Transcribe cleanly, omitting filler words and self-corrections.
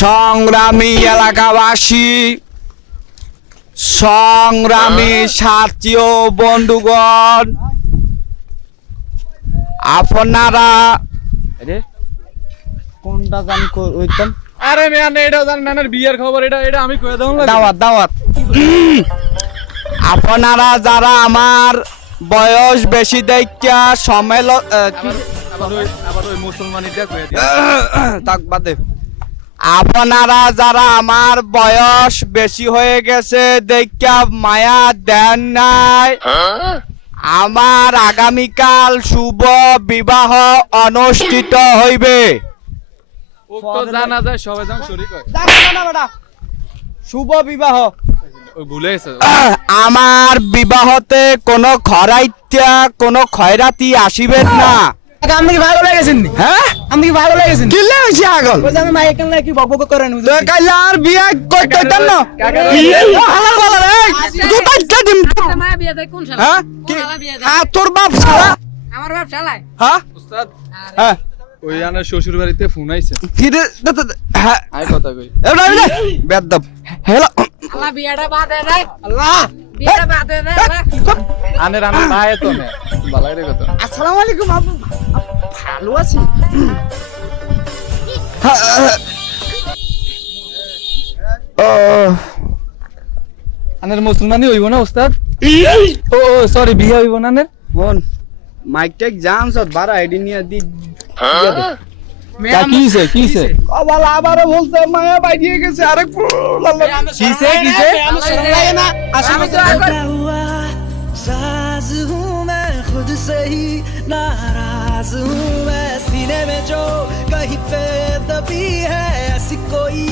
সংগ্রামী এলাকাবাসী, সংগ্রামী সাথী ও বন্ধুগণ, আপনারা কোনটা জান কইতাম? আরে মিয়া এটা জানেন নানার বিয়ের খবর, এটা এটা আমি কয়ে দাও লাগে দাওয়াত দাওয়াত। আপনারা যারা আমার বয়স বেশি দেখা সম্মেলন আবার ওই মুসলমানিটা কয়ে দিই। তাক বাদে, আপনারা যারা আমার বয়স বেশি হয়ে গেছে দেখা মায়া দেন নাই, আমার আগামীকাল শুভ বিবাহ অনুষ্ঠিত হইবে। উক্ত জানা যায় সবাই যান শরীক হয়। শুভ বিবাহ। ওই ভুলে গেছে। আমার বিবাহতে কোনো খরাইত্যা কোনো খয়রাতি আসিবেন না। আমি কি ভালো লাগেছেন? হ্যাঁ, আমি কি ভালো লাগেছেন? কিলে হইছে আগল? বলছি আমি মাইক কেন কি বকবক করেন? তো কাইলে আর বিয়ে করতে দেন না। ও হালাল বলা রে, তুই বাচ্চা দিম। মায়া বিয়ে দেয় কোন শালা? হ্যাঁ কি? মায়া বিয়ে দেয়। হ্যাঁ তোর বাপ সারা। আমার বাপ শালায়। হ্যাঁ উস্তাদ হ্যাঁ ওই আনার শ্বশুর বাড়িতে ফোন আইছে। কি রে? হ্যাঁ আই কথা কই। এটা বেদব। হ্যালো আল্লাহ বিয়েটা বাদে দেয়। আল্লাহ, বিয়েটা বাদে দেয়। আনের আনের ভাই তো না। ভালো করে কথা। আসসালামু আলাইকুম আবু। ভালো আছি। ও আনের মুসলমানি হইব না উস্তাদ? ও সরি বিয়ে হইব না আনের? ফোন মাইক টেক জাম সব বারা আইডি নিয়ে দি। কিছে কিছে? বালা আবারও বলছে মায়া বাইরে গেছে আরেক কিছে কিছে? আমি শরম লাগে না? আমি তো আগে साज हूँ मैं खुद से ही नाराज हूँ मैं सीने में जो कहीं पे दबी है ऐसी कोई